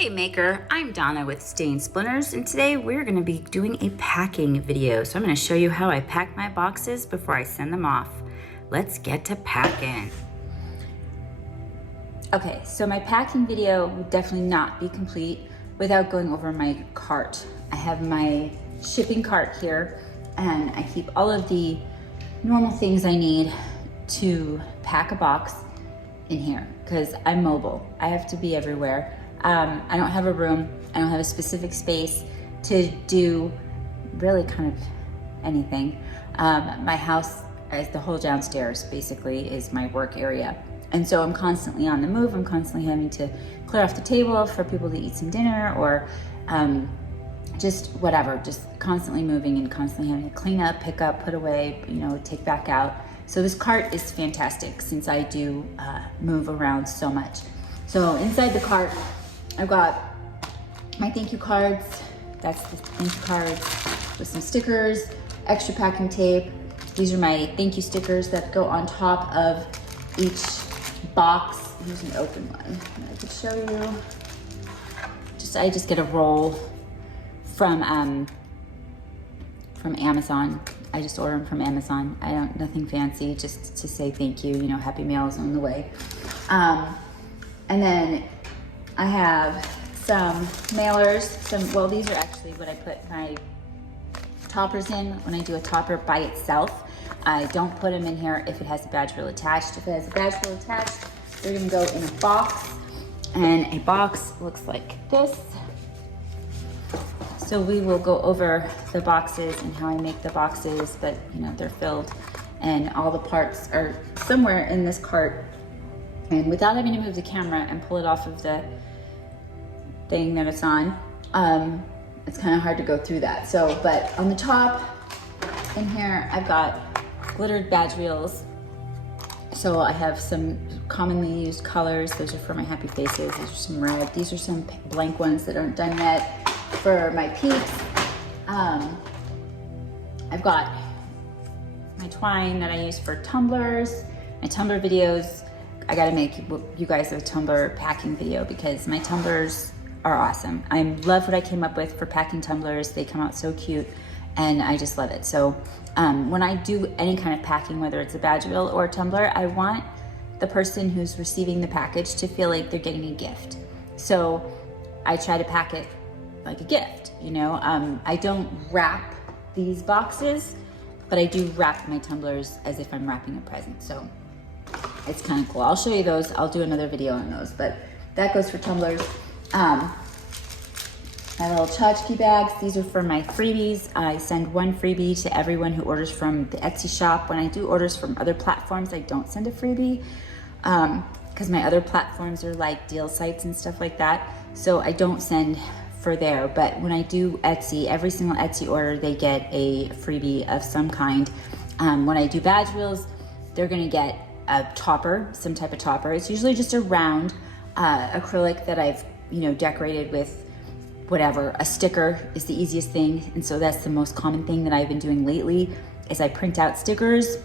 Hey maker, I'm Donna with Stain Splinters, and today we're going to be doing a packing video. So I'm going to show you how I pack my boxes before I send them off. Let's get to packing. Okay, so my packing video would definitely not be complete without going over my cart. I have my shipping cart here, and I keep all of the normal things I need to pack a box in here because I'm mobile. I have to be everywhere. I don't have a room. I don't have a specific space to do really kind of anything. My house, as the whole downstairs basically, is my work area. And so I'm constantly on the move. I'm constantly having to clear off the table for people to eat some dinner or just whatever, just constantly moving and constantly having to clean up, pick up, put away, take back out. So this cart is fantastic since I do move around so much. So inside the cart, I've got my thank you cards. That's the thank you cards with some stickers, extra packing tape. These are my thank you stickers that go on top of each box. Here's an open one. I could show you. I just get a roll from Amazon. I just order them from Amazon. Nothing fancy, just to say thank you. Happy Meals on the way. And then I have some mailers. These are actually what I put my toppers in when I do a topper by itself. I don't put them in here if it has a badge reel attached. If it has a badge reel attached, they're gonna go in a box, and a box looks like this. So we will go over the boxes and how I make the boxes, but they're filled and all the parts are somewhere in this cart. And without having to move the camera and pull it off of the thing that it's on, it's kind of hard to go through that. But on the top in here, I've got glittered badge reels. So I have some commonly used colors. Those are for my happy faces. These are some red. These are some blank ones that aren't done yet for my peeps. I've got my twine that I use for tumblers, my tumbler videos. I gotta make you guys a tumbler packing video because my tumblers are awesome. I love what I came up with for packing tumblers. They come out so cute and I just love it. So when I do any kind of packing, whether it's a badge reel or a tumbler, I want the person who's receiving the package to feel like they're getting a gift. So I try to pack it like a gift, I don't wrap these boxes, but I do wrap my tumblers as if I'm wrapping a present. So it's kind of cool. I'll show you those. I'll do another video on those, but that goes for tumblers. My little tchotchke bags. These are for my freebies. I send one freebie to everyone who orders from the Etsy shop. When I do orders from other platforms, I don't send a freebie because my other platforms are like deal sites and stuff like that. So I don't send for there. But when I do Etsy, every single Etsy order, they get a freebie of some kind. When I do badge reels, they're gonna get a topper, some type of topper. It's usually just a round acrylic that I've decorated with whatever. A sticker is the easiest thing, and so that's the most common thing that I've been doing lately is I print out stickers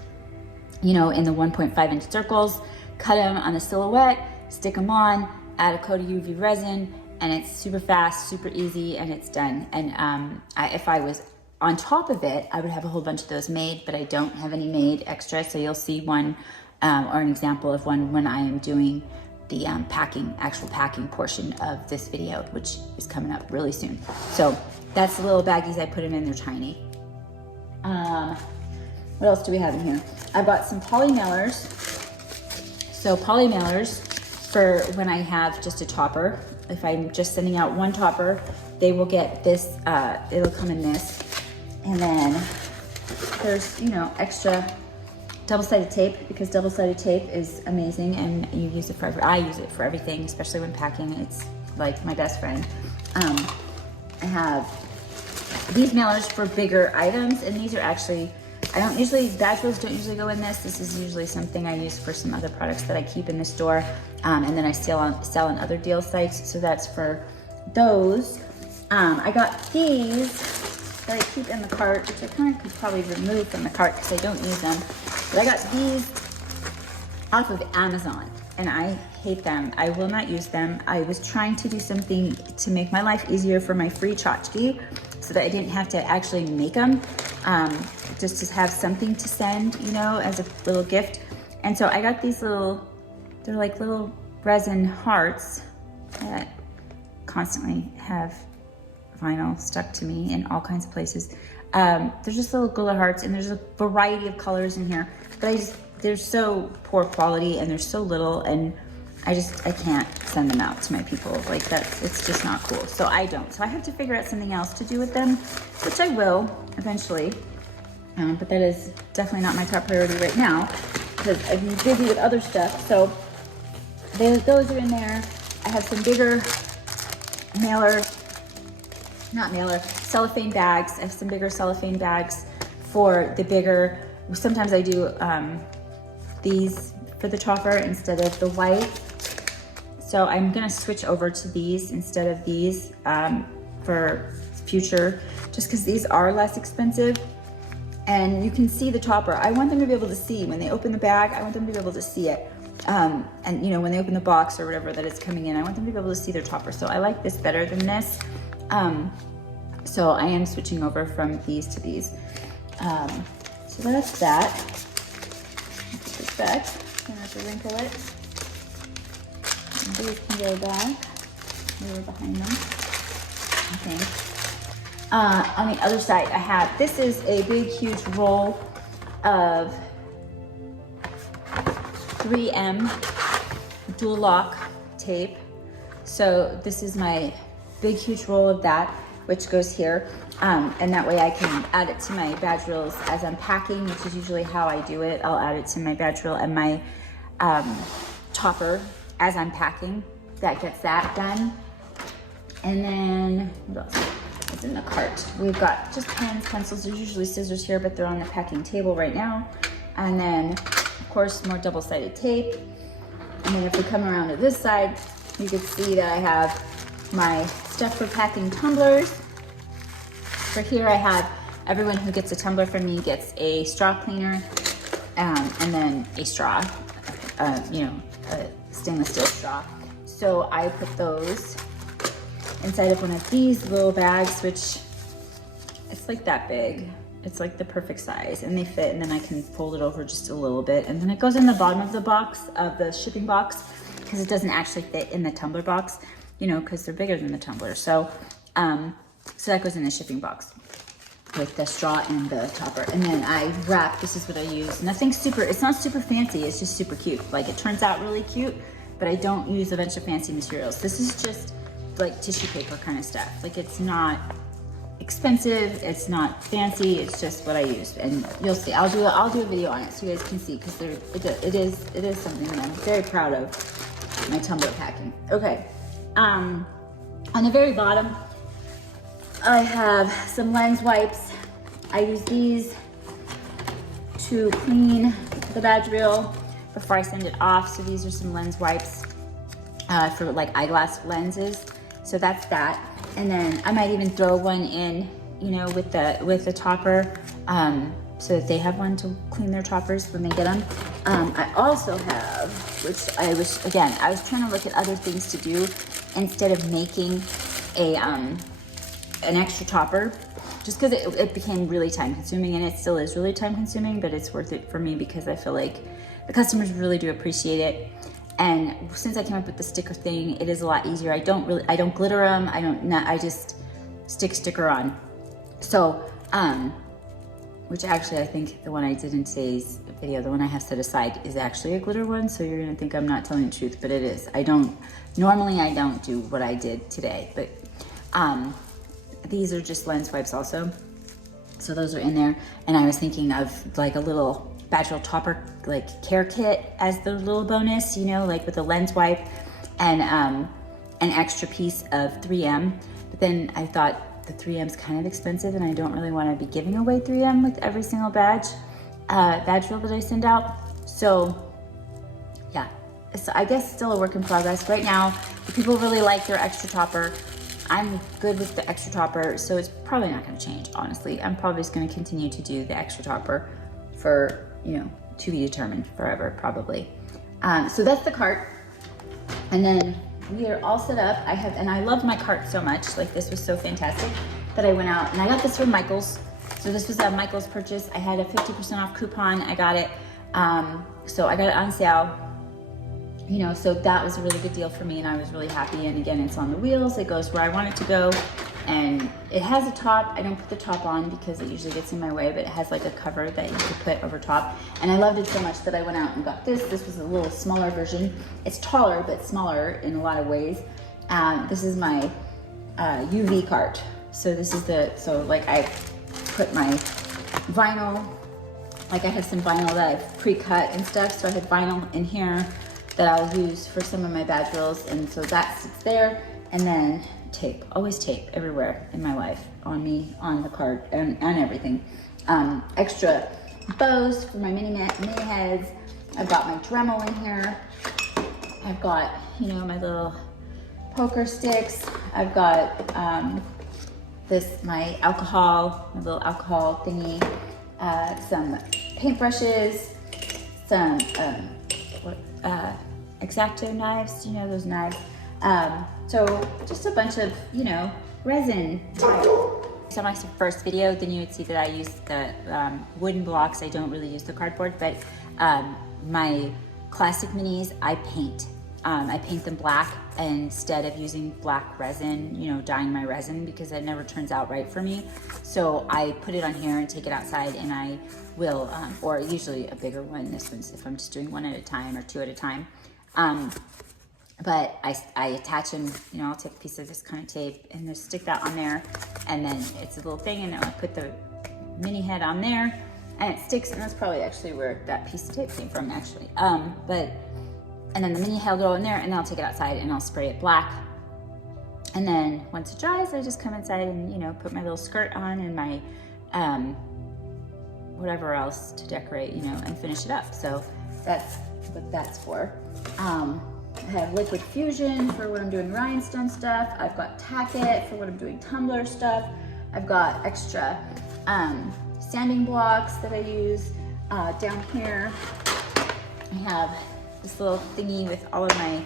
in the 1.5 inch circles, cut them on a silhouette, stick them on, add a coat of UV resin, and it's super fast, super easy, and it's done. And if I was on top of it, I would have a whole bunch of those made, but I don't have any made extra, so you'll see one or an example of one when I am doing the actual packing portion of this video, which is coming up really soon. So that's the little baggies. I put them in, they're tiny. What else do we have in here? I bought some poly mailers. So poly mailers for when I have just a topper. If I'm just sending out one topper, they will get this, it'll come in this. And then there's, extra double-sided tape, because double-sided tape is amazing and you use it for I use it for everything, especially when packing. It's like my best friend. I have these mailers for bigger items, and these are actually, badge reels don't usually go in this. This is usually something I use for some other products that I keep in the store, and then I sell on other deal sites, so that's for those. I got these that I keep in the cart, which I kind of could probably remove from the cart because I don't use them. But I got these off of Amazon. and I hate them. I will not use them. I was trying to do something to make my life easier for my free tchotchke so that I didn't have to actually make them, just to have something to send, you know, as a little gift. And so I got these little, they're like little resin hearts that constantly have vinyl stuck to me in all kinds of places. They're just little glitter hearts, and there's a variety of colors in here, but they're so poor quality and they're so little, and I can't send them out to my people. Like it's just not cool. So I don't. So I have to figure out something else to do with them, which I will eventually. But that is definitely not my top priority right now because I've been busy with other stuff. So those are in there. I have some bigger cellophane bags. I have some bigger cellophane bags for the bigger. Sometimes I do these for the topper instead of the white. So I'm gonna switch over to these instead of these for future, just because these are less expensive. And you can see the topper. I want them to be able to see when they open the bag. I want them to be able to see it. And you know, when they open the box or whatever that it's coming in, I want them to be able to see their topper. So I like this better than this. So I am switching over from these to these. So that's that. Put this back. I'm gonna have to wrinkle it. And these can go back. They were behind them, I think. On the other side, I have, this is a big, huge roll of 3M dual lock tape. So this is my big, huge roll of that, which goes here. And that way I can add it to my badge reels as I'm packing, which is usually how I do it. I'll add it to my badge reel and my topper as I'm packing. That gets that done. And then, what else is in the cart? We've got just pens, pencils. There's usually scissors here, but they're on the packing table right now. And then, of course, more double-sided tape. And then if we come around to this side, you can see that I have my stuff for packing tumblers. For here, I have everyone who gets a tumbler from me gets a straw cleaner, and then a straw, you know, a stainless steel straw. So I put those inside of one of these little bags, which it's like that big. It's like the perfect size, and they fit, and then I can fold it over just a little bit, and then it goes in the bottom of the box, of the shipping box, because it doesn't actually fit in the tumbler box, you know, because they're bigger than the tumbler. So, so that goes in the shipping box with the straw and the topper. And then I wrap, this is what I use. Nothing super, it's not super fancy, it's just super cute. Like it turns out really cute, but I don't use a bunch of fancy materials. This is just like tissue paper kind of stuff. Like it's not expensive, it's not fancy, it's just what I use. And you'll see, I'll do a video on it so you guys can see, because it is something that I'm very proud of, my tumbler packing. Okay, on the very bottom, I have some lens wipes. I use these to clean the badge reel before I send it off. So these are some lens wipes for like eyeglass lenses. So that's that. And then I might even throw one in, you know, with the topper, so that they have one to clean their toppers when they get them. I also have, which I was trying to look at other things to do instead of making an extra topper, just because it became really time consuming, and it still is really time consuming, but it's worth it for me because I feel like the customers really do appreciate it. And since I came up with the sticker thing, it is a lot easier. I don't glitter them. I just sticker on. So, which actually I think the one I did in today's video, the one I have set aside, is actually a glitter one. So you're gonna think I'm not telling the truth, but it is. Normally I don't do what I did today, but these are just lens wipes also. So those are in there. And I was thinking of like a little badge reel topper like care kit as the little bonus, you know, like with a lens wipe and an extra piece of 3M. But then I thought the 3M's kind of expensive, and I don't really want to be giving away 3M with every single badge reel that I send out. So yeah, so I guess still a work in progress. Right now, the people really like their extra topper. I'm good with the extra topper, so it's probably not going to change, honestly. I'm probably just going to continue to do the extra topper for, you know, to be determined forever, probably. So that's the cart. And then we are all set up. And I love my cart so much. Like, this was so fantastic that I went out and I got this from Michael's. So this was a Michael's purchase. I had a 50% off coupon. I got it. So I got it on sale. You know, so that was a really good deal for me and I was really happy. And again, it's on the wheels. It goes where I want it to go. And it has a top. I don't put the top on because it usually gets in my way, but it has like a cover that you could put over top. And I loved it so much that I went out and got this. This was a little smaller version. It's taller, but smaller in a lot of ways. This is my UV cart. So this is so like I put my vinyl, like I have some vinyl that I've pre-cut and stuff. So I had vinyl in here that I'll use for some of my badge reels. And so that sits there. And then tape, always tape everywhere in my life, on me, on the cart, and everything. Extra bows for my mini heads. I've got my Dremel in here. I've got, you know, my little poker sticks. I've got my little alcohol thingy, some paintbrushes, some X-Acto knives, you know, those knives. So just a bunch of, you know, resin type. So my first video, then you would see that I use the wooden blocks. I don't really use the cardboard, but my classic minis, I paint. I paint them black instead of using black resin, you know, dyeing my resin, because it never turns out right for me. So I put it on here and take it outside, and I will, or usually a bigger one. This one's if I'm just doing one at a time or two at a time. But I attach them, you know, I'll take a piece of this kind of tape and just stick that on there, and then it's a little thing, and I'll put the mini head on there, and it sticks, and that's probably actually where that piece of tape came from, actually. And then the mini head will go in there, and then I'll take it outside and I'll spray it black. And then once it dries, I just come inside and, you know, put my little skirt on and my whatever else to decorate, you know, and finish it up. So that's what that's for. I have liquid fusion for when I'm doing rhinestone stuff. I've got tacket for when I'm doing tumbler stuff. I've got extra sanding blocks that I use down here. I have this little thingy with all of my,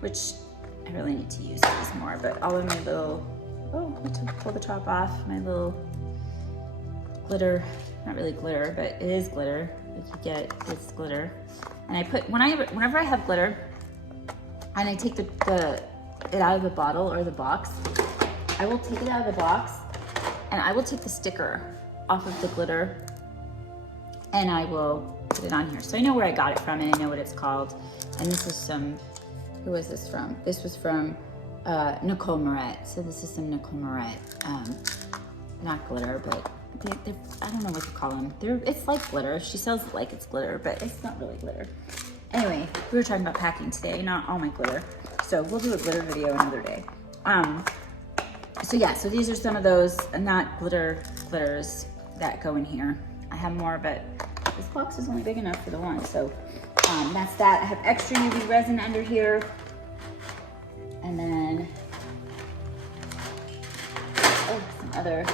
which I really need to use these more, but all of my little, pull the top off, my little glitter, not really glitter, but it is glitter. If you get it's glitter. And I put, whenever I have glitter, and I take it out of the bottle or the box, I will take it out of the box and I will take the sticker off of the glitter and I will put it on here. So I know where I got it from and I know what it's called. And this is who was this from? This was from Nicole Moret. So this is some Nicole Moret, not glitter, but I don't know what to call them. It's like glitter. She sells it like it's glitter, but it's not really glitter. Anyway, we were talking about packing today, not all my glitter. So we'll do a glitter video another day. So yeah, so these are some of those not glitters that go in here. I have more, but this box is only big enough for the one. So that's that. I have extra UV resin under here. And then, some other,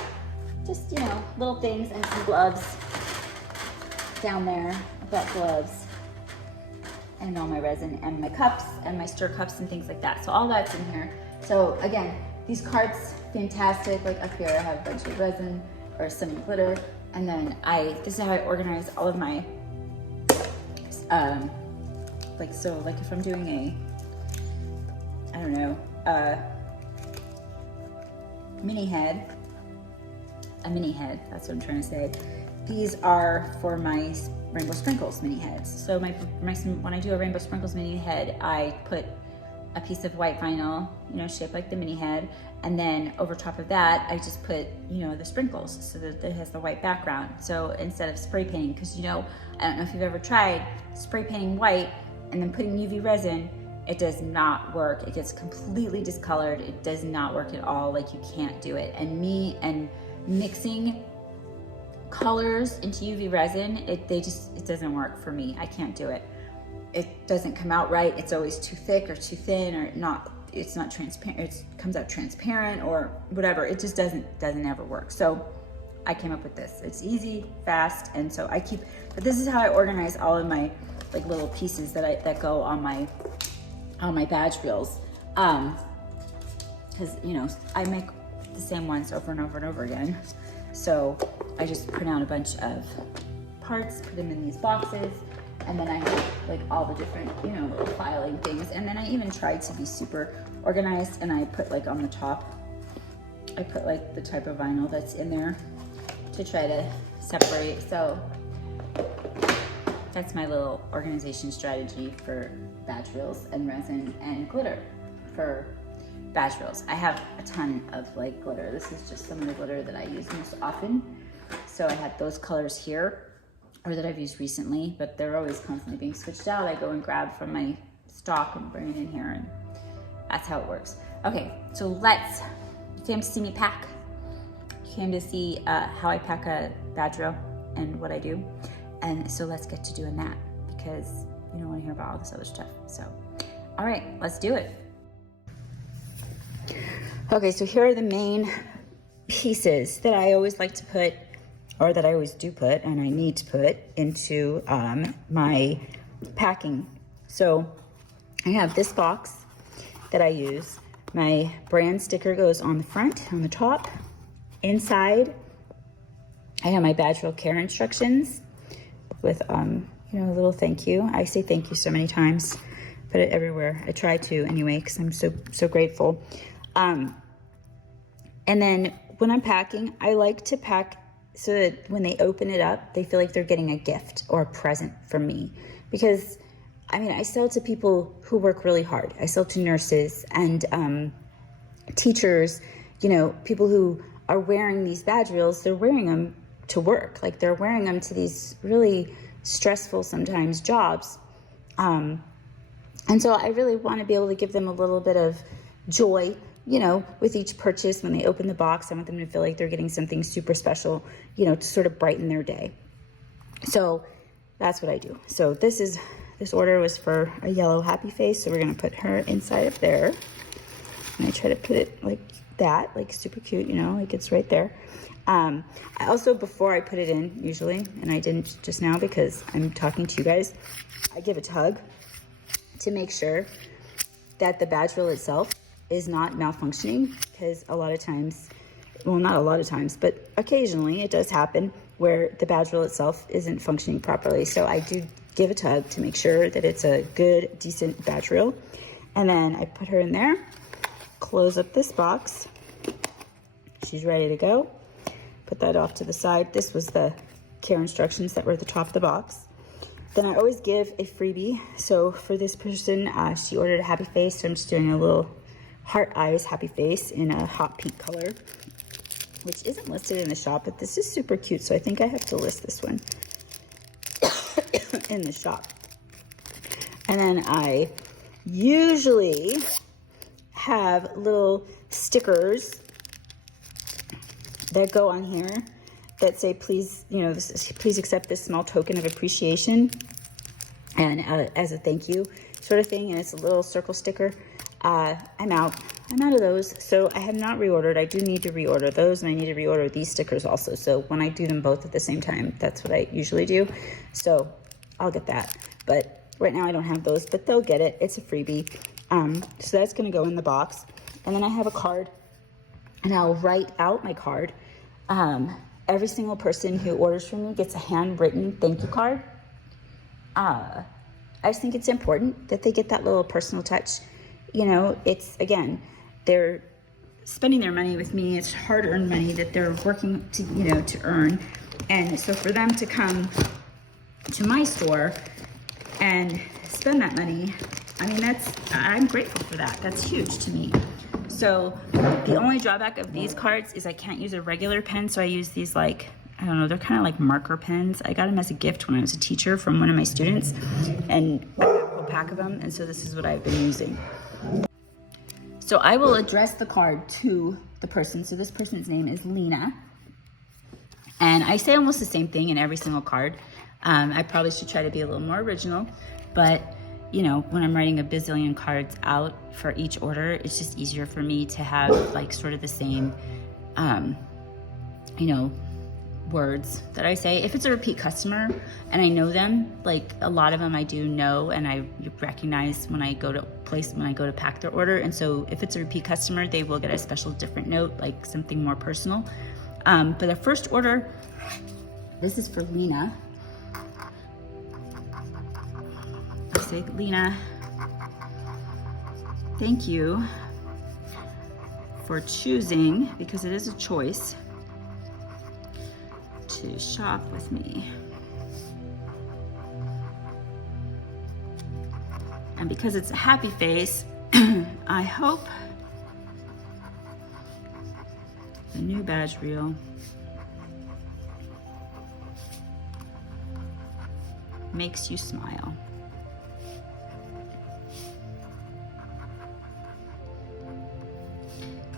just, you know, little things and some gloves down there. I've got gloves. And all my resin and my cups and my stir cups and things like that. So all that's in here. So again, these carts, fantastic. Like up here, I have a bunch of resin or some glitter. And then this is how I organize all of my, like if I'm doing a mini head, that's what I'm trying to say. These are for my Rainbow Sprinkles mini heads. So when I do a Rainbow Sprinkles mini head, I put a piece of white vinyl, you know, shaped like the mini head, and then over top of that, I just put, you know, the sprinkles so that it has the white background. So instead of spray painting, because, you know, I don't know if you've ever tried spray painting white and then putting UV resin, it does not work. It gets completely discolored. It does not work at all. Like, you can't do it. And mixing colors into UV resin, it doesn't work for me. I can't do it. It doesn't come out right. It's always too thick or too thin, or it's not transparent. It comes out transparent or whatever. It just doesn't ever work. So I came up with this. It's easy, fast, and so but this is how I organize all of my like little pieces that go on my badge reels. Because, you know, I make the same ones over and over and over again. So I just print out a bunch of parts, put them in these boxes, and then I have like all the different, you know, little filing things. And then I even tried to be super organized, and I put like on the top, I put like the type of vinyl that's in there to try to separate. So that's my little organization strategy for badge reels and resin and glitter for badge reels. I have a ton of like glitter. This is just some of the glitter that I use most often. So I have those colors here, or that I've used recently, but they're always constantly being switched out. I go and grab from my stock and bring it in here, and that's how it works. Okay, so you came to see me pack. You came to see how I pack a badge reel and what I do. And so let's get to doing that, because you don't want to hear about all this other stuff. So, all right, let's do it. Okay, so here are the main pieces that I always like to put, or that I always do put, and I need to put into my packing. So I have this box that I use. My brand sticker goes on the front, on the top. Inside, I have my badge reel care instructions with, you know, a little thank you. I say thank you so many times, put it everywhere. I try to anyway, because I'm so grateful. And then when I'm packing, I like to pack so that when they open it up, they feel like they're getting a gift or a present from me. Because, I mean, I sell to people who work really hard. I sell to nurses and teachers, you know, people who are wearing these badge reels. They're wearing them to work. Like, they're wearing them to these really stressful, sometimes, jobs. And so I really want to be able to give them a little bit of joy, you know, with each purchase. When they open the box, I want them to feel like they're getting something super special, you know, to sort of brighten their day. So that's what I do. So this order was for a yellow happy face. So we're going to put her inside of there. And I try to put it like that, like super cute, you know, like it's right there. I also, before I put it in, usually, and I didn't just now because I'm talking to you guys, I give it a tug to make sure that the badge reel itself is not malfunctioning, because a lot of times, well, not a lot of times, but occasionally it does happen where the badge reel itself isn't functioning properly. So I do give a tug to make sure that it's a good, decent badge reel. And then I put her in there, close up this box. She's ready to go. Put that off to the side. This was the care instructions that were at the top of the box. Then I always give a freebie. So for this person, she ordered a happy face. So I'm just doing a little heart eyes happy face in a hot pink color, which isn't listed in the shop, but this is super cute. So I think I have to list this one in the shop. And then I usually have little stickers that go on here that say, please, you know, please accept this small token of appreciation and as a thank you sort of thing. And it's a little circle sticker. I'm out of those. So I have not reordered. I do need to reorder those, and I need to reorder these stickers also. So when I do them both at the same time, that's what I usually do. So I'll get that. But right now I don't have those, but they'll get it. It's a freebie. So that's going to go in the box. And then I have a card, and I'll write out my card. Every single person who orders from me gets a handwritten thank you card. I just think it's important that they get that little personal touch. You know, it's, again, they're spending their money with me. It's hard-earned money that they're working to, you know, to earn. And so for them to come to my store and spend that money, I mean, I'm grateful for that. That's huge to me. So the only drawback of these cards is I can't use a regular pen. So I use these, like, I don't know, they're kind of like marker pens. I got them as a gift when I was a teacher from one of my students, and I have a whole pack of them. And so this is what I've been using. So I will address the card to the person. So this person's name is Lena. And I say almost the same thing in every single card. I probably should try to be a little more original, but you know, when I'm writing a bazillion cards out for each order, it's just easier for me to have like sort of the same, you know, words that I say. If it's a repeat customer and I know them, like a lot of them I do know and I recognize when I go to pack their order. And so if it's a repeat customer, they will get a special different note, like something more personal. But the first order, this is for Lena. I say, Lena, thank you for choosing, because it is a choice, to shop with me. And because it's a happy face, I hope the new badge reel makes you smile.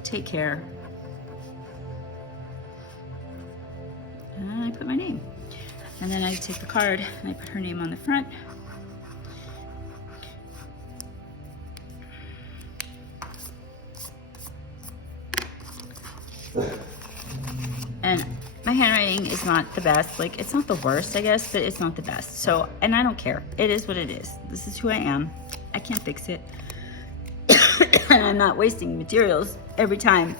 Take care. And I put my name. And then I take the card and I put her name on the front. And my handwriting is not the best. Like, it's not the worst, I guess, but it's not the best. So, and I don't care. It is what it is. This is who I am. I can't fix it. And I'm not wasting materials every time.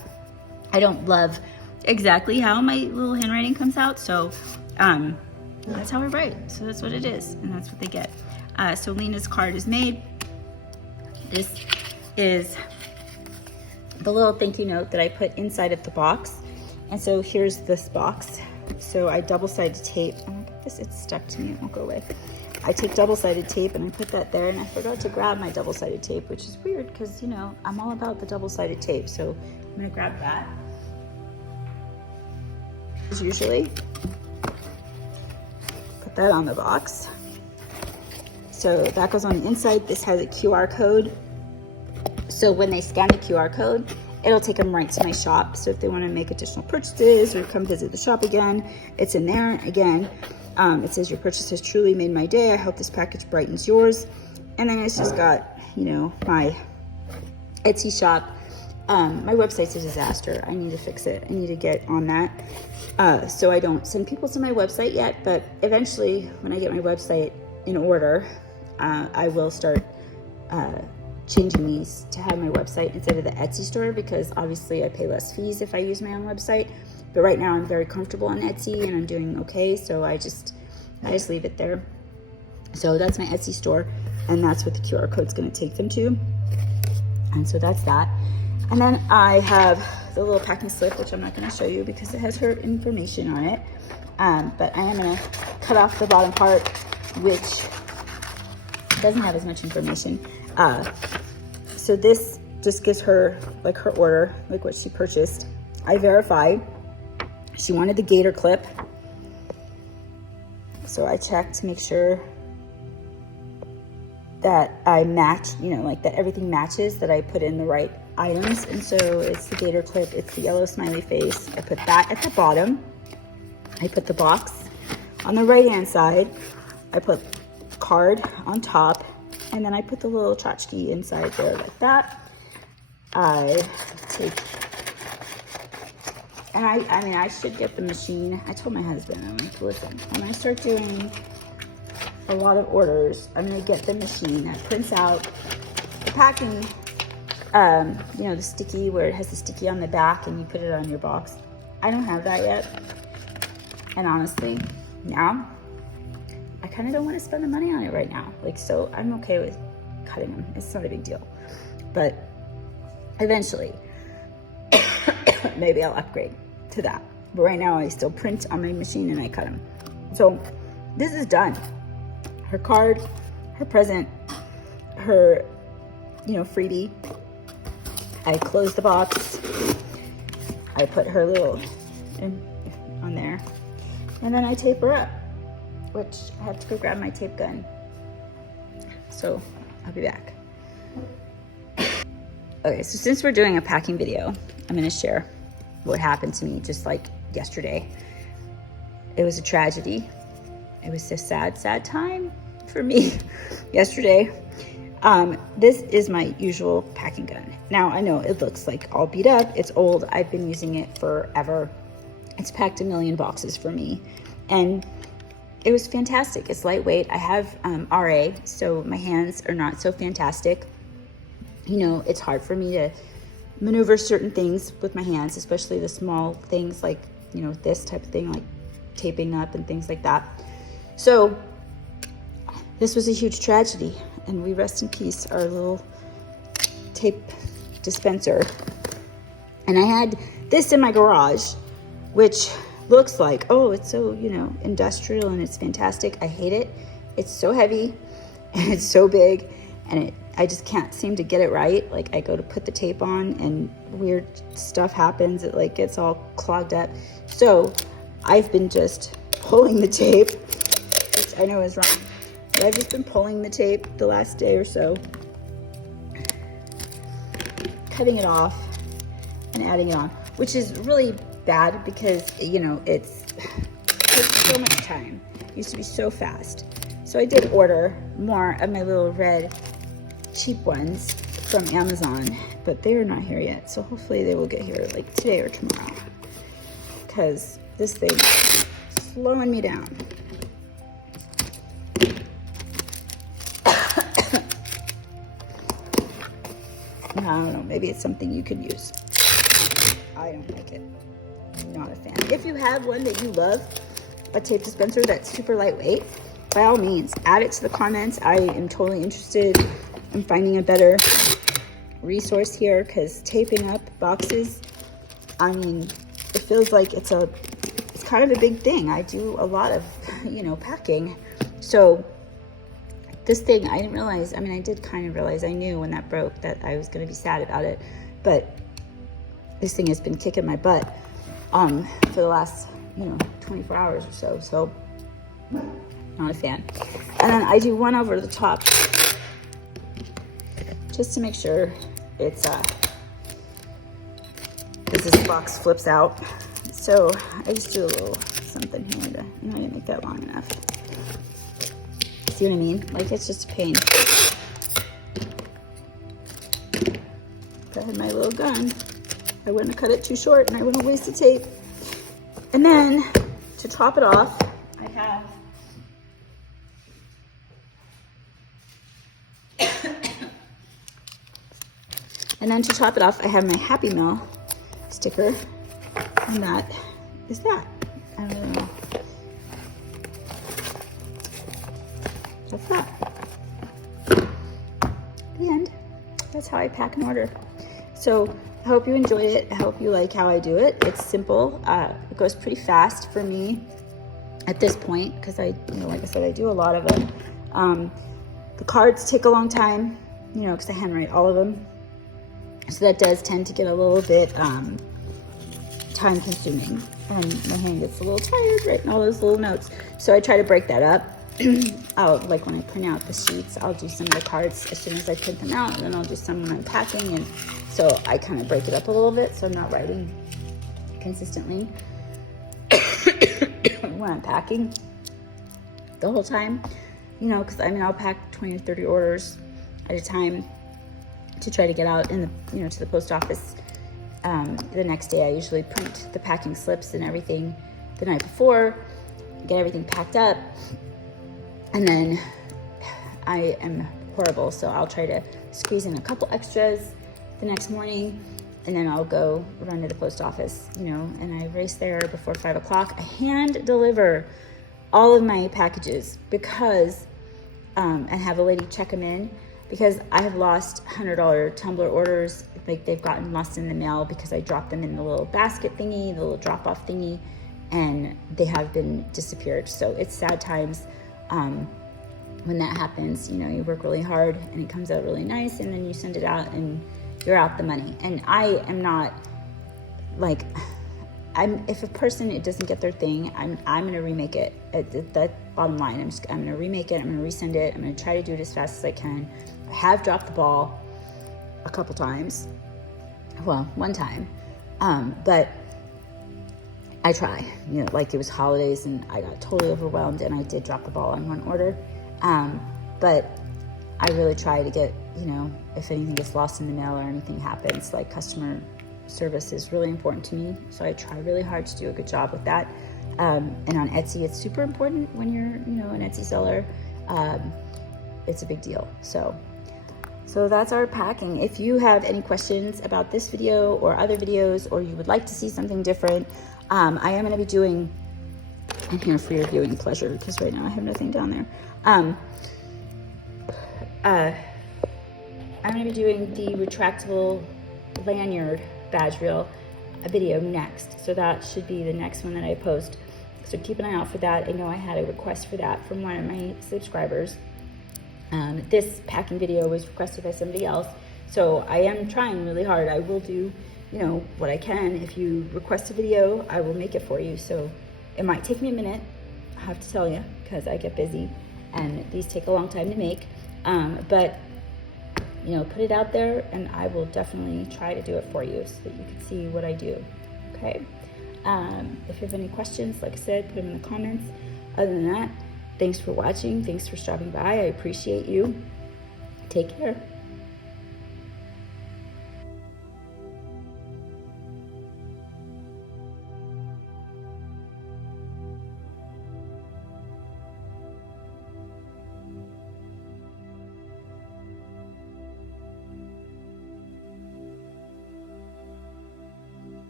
I don't love exactly how my little handwriting comes out. So, that's how I write. So that's what it is. And that's what they get. So Lena's card is made. This is the little thank you note that I put inside of the box. And so here's this box. So I double-sided tape. Oh, look at this, it's stuck to me, it won't go away. I take double-sided tape and I put that there, and I forgot to grab my double-sided tape, which is weird because, you know, I'm all about the double-sided tape. So I'm gonna grab that. As usually, put that on the box. So that goes on the inside. This has a QR code. So when they scan the QR code, it'll take them right to my shop. So if they want to make additional purchases or come visit the shop again, it's in there. Again, it says your purchase has truly made my day. I hope this package brightens yours. And then it's just got, you know, my Etsy shop. My website's a disaster. I need to fix it. I need to get on that. So I don't send people to my website yet, but eventually when I get my website in order, I will start changing these to have my website instead of the Etsy store, because obviously I pay less fees if I use my own website. But right now I'm very comfortable on Etsy and I'm doing okay, so I just leave it there. So that's my Etsy store, and that's what the QR code's going to take them to. And so that's that. And then I have the little packing slip, which I'm not going to show you because it has her information on it. But I am going to cut off the bottom part, which doesn't have as much information. So this just gives her like her order, like what she purchased. I verified. She wanted the gator clip. So I checked to make sure that I match, you know, like that everything matches, that I put in the right items. And so it's the gator clip, it's the yellow smiley face. I put that at the bottom. I put the box on the right hand side. I put card on top. And then I put the little tchotchke inside there like that. I take, and I mean, I should get the machine. I told my husband, I'm like, listen, when I start doing a lot of orders, I'm gonna get the machine that prints out the packing, you know, the sticky, where it has the sticky on the back and you put it on your box. I don't have that yet. And honestly, now, I kind of don't want to spend the money on it right now. Like, so I'm okay with cutting them. It's not a big deal. But eventually, maybe I'll upgrade to that. But right now, I still print on my machine and I cut them. So this is done. Her card, her present, her, you know, freebie. I close the box. I put her little on there. And then I tape her up, which I have to go grab my tape gun. So I'll be back. Okay, so since we're doing a packing video, I'm gonna share what happened to me just like yesterday. It was a tragedy. It was a sad, sad time for me yesterday. This is my usual packing gun. Now I know it looks like all beat up. It's old. I've been using it forever. It's packed a million boxes for me, and it was fantastic. It's lightweight. I have RA, so my hands are not so fantastic. You know, it's hard for me to maneuver certain things with my hands, especially the small things like, you know, this type of thing, like taping up and things like that. So this was a huge tragedy, and we rest in peace our little tape dispenser. And I had this in my garage, which looks like, oh, it's so, you know, industrial and it's fantastic. I hate it. It's so heavy and it's so big, and I just can't seem to get it right. Like, I go to put the tape on and weird stuff happens. It like gets all clogged up. So I've been just pulling the tape, which I know is wrong, but I've just been pulling the tape the last day or so, cutting it off and adding it on, which is really bad because, you know, it takes so much time. It used to be so fast. So I did order more of my little red cheap ones from Amazon, but they're not here yet. So hopefully they will get here like today or tomorrow, because this thing is slowing me down. I don't know, maybe it's something you could use. I don't like it. I'm not a fan. If you have one that you love, a tape dispenser that's super lightweight, by all means, add it to the comments. I am totally interested in finding a better resource here, because taping up boxes, I mean, it feels like it's kind of a big thing. I do a lot of, you know, packing. So this thing, I didn't realize, I mean, I did kind of realize, I knew when that broke that I was going to be sad about it, but this thing has been kicking my butt for the last, you know, 24 hours or so, not a fan. And then I do one over the top just to make sure it's this box flips out. So I just do a little something here to, you know, I didn't make that long enough. See what I mean? Like, it's just a pain. If I had my little gun, I wouldn't have cut it too short and I wouldn't have wasted tape. And then to top it off, I have my Happy Meal sticker. And that is that. I don't know. That's that. The end. That's how I pack and order. So I hope you enjoyed it. I hope you like how I do it. It's simple. It goes pretty fast for me at this point, because I, you know, like I said, I do a lot of it. The cards take a long time, you know, because I handwrite all of them. So that does tend to get a little bit time consuming, and my hand gets a little tired writing all those little notes. So I try to break that up. Like when I print out the sheets, I'll do some of the cards as soon as I print them out, and then I'll do some when I'm packing. And so I kind of break it up a little bit, so I'm not writing consistently when I'm packing the whole time, you know, because I mean, I'll pack 20 or 30 orders at a time to try to get out in the, you know, to the post office. The next day I usually print the packing slips and everything the night before, get everything packed up, and then I am horrible, so I'll try to squeeze in a couple extras the next morning, and then I'll go run to the post office, you know, and I race there before 5 o'clock. I hand deliver all of my packages because, and have a lady check them in, because I have lost $100 tumbler orders. Like, they've gotten lost in the mail because I dropped them in the little basket thingy, the little drop-off thingy, and they have been disappeared. So it's sad times when that happens. You know, you work really hard and it comes out really nice, and then you send it out and you're out the money. And I am not like, if a person, it doesn't get their thing, I'm gonna remake it. That bottom line, I'm gonna remake it. I'm gonna resend it. I'm gonna try to do it as fast as I can. I have dropped the ball a couple times. Well, one time, but I try. You know, like, it was holidays and I got totally overwhelmed, and I did drop the ball on one order. But I really try to get, you know, if anything gets lost in the mail or anything happens, like customer service is really important to me, so I try really hard to do a good job with that. And on Etsy, it's super important when you're, an Etsy seller. It's a big deal. So that's our packing. If you have any questions about this video or other videos, or you would like to see something different, I am going to be doing, I'm here for your viewing pleasure because right now I have nothing down there. I'm going to be doing the retractable lanyard badge reel video next. So that should be the next one that I post. So keep an eye out for that. I know I had a request for that from one of my subscribers. This packing video was requested by somebody else. So I am trying really hard. I will do, what I can. If you request a video, I will make it for you. So it might take me a minute, I have to tell you, because I get busy and these take a long time to make. But put it out there and I will definitely try to do it for you so that you can see what I do, okay? If you have any questions, like I said, put them in the comments. Other than that, thanks for watching. Thanks for stopping by. I appreciate you. Take care.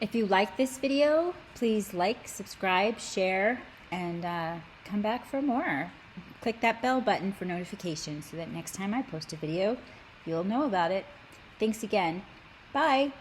If you like this video, please like, subscribe, share, and come back for more. Click that bell button for notifications so that next time I post a video, you'll know about it. Thanks again. Bye.